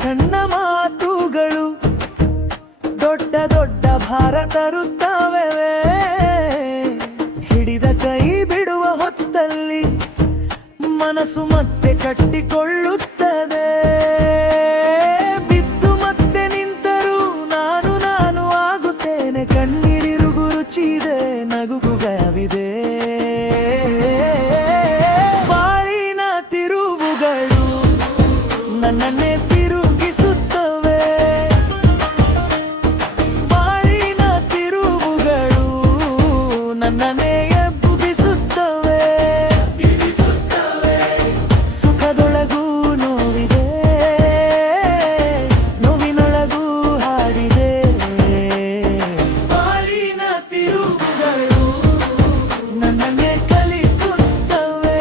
ಸಣ್ಣ ಮಾತುಗಳು ದೊಡ್ಡ ದೊಡ್ಡ ಭಾರ ತರುತ್ತವೆ. ಹಿಡಿದ ಕೈ ಬಿಡುವ ಹೊತ್ತಲ್ಲಿ ಮನಸ್ಸು ಮತ್ತೆ ಕಟ್ಟಿಕೊಳ್ಳುತ್ತದೆ. ಬಿದ್ದು ಮತ್ತೆ ನಿಂತರೂ ನಾನು ನಾನು ಆಗುತ್ತೇನೆ. ಕಣ್ಣೀರಿರುಗು ರುಚಿದೆ, ನಗುಗು ಗಾಯವಿದೆ. ಬಾಳಿನ ತಿರುವುಗಳು ನನ್ನನ್ನೇ ತಿರುಗಿಸುತ್ತವೆ. ಬಾಳಿನ ತಿರುವುಗಳು ನನ್ನನ್ನೇ ಎಬ್ಬಿಸುತ್ತವೆ. ಸುಖದೊಳಗೂ ನೋವಿದೆ, ನೋವಿನೊಳಗೂ ಹಾಡಿದೆ. ಬಾಳಿನ ತಿರುವುಗಳು ನನ್ನನ್ನೇ ಕಲಿಸುತ್ತವೆ.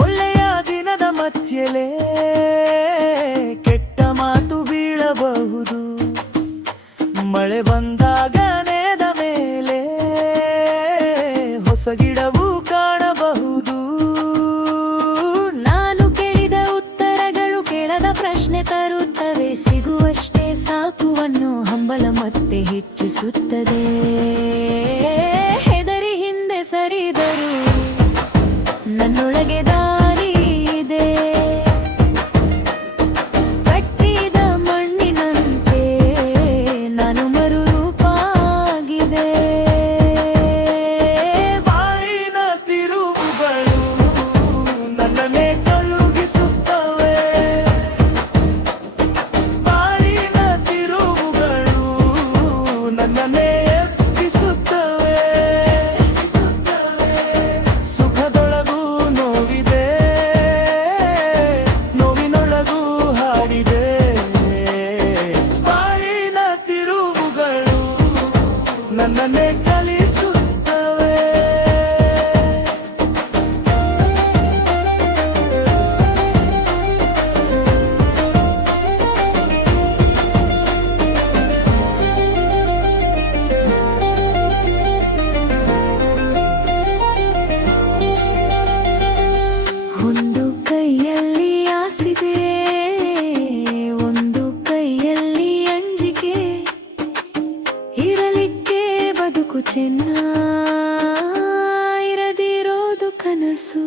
ಒಳ್ಳೆಯ ದಿನದ ಮಧ್ಯೆಲೇ ಕೆಟ್ಟ ಮಾತು ಬೀಳಬಹುದು. ಮಳೆ ಬಂದಾಗ ನೆಲದ ಮೇಲೆ ಹೊಸ ಗಿಡವು ಕಾಣಬಹುದು. ನಾನು ಕೇಳಿದ ಉತ್ತರಗಳು ಕೇಳದ ಪ್ರಶ್ನೆ ತರುತ್ತವೆ. ಸಿಗುವಷ್ಟೇ ಸಾಕುವನ್ನು ಹಂಬಲ ಮತ್ತೆ ಹೆಚ್ಚಿಸುತ್ತದೆ. ಹೆದರಿ ಹಿಂದೆ ಸರಿದರು ನನ್ನೊಳಗೆ ದಾರಿ ಇದೆ. ಕಟ್ಟಿದ ಮಣ್ಣಿನಂತೆ ನಾನು ಮರುರೂಪಾಗಿದೆ. ಬಾಳಿನ ತಿರುವುಗಳು ನನ್ನನ್ನೇ ಕಳುಹಿಸುತ್ತವೆ. ಬಾಳಿನ ತಿರುವುಗಳು ನನ್ನನ್ನೇ ಎಬ್ಬಿಸುತ್ತವೆ. ಸುಖದೊಳಗೂ ನೋವಿದೆ, ನೋವಿನೊಳಗೂ ಹಾಡಿದೆ. ಬಾಳಿನ ತಿರುವುಗಳು ನನ್ನನ್ನೇ ಕಲಿಸುತ್ತವೆ. ಒಂದು ಕೈಯಲ್ಲಿ ಆಸಿದೆ, ಒಂದು ಕೈಯಲ್ಲಿ ಅಂಜಿಕೆ. ಇರಲಿಕ್ಕೆ ಬದುಕು ಚೆನ್ನ, ಇರದಿರೋದು ಕನಸು.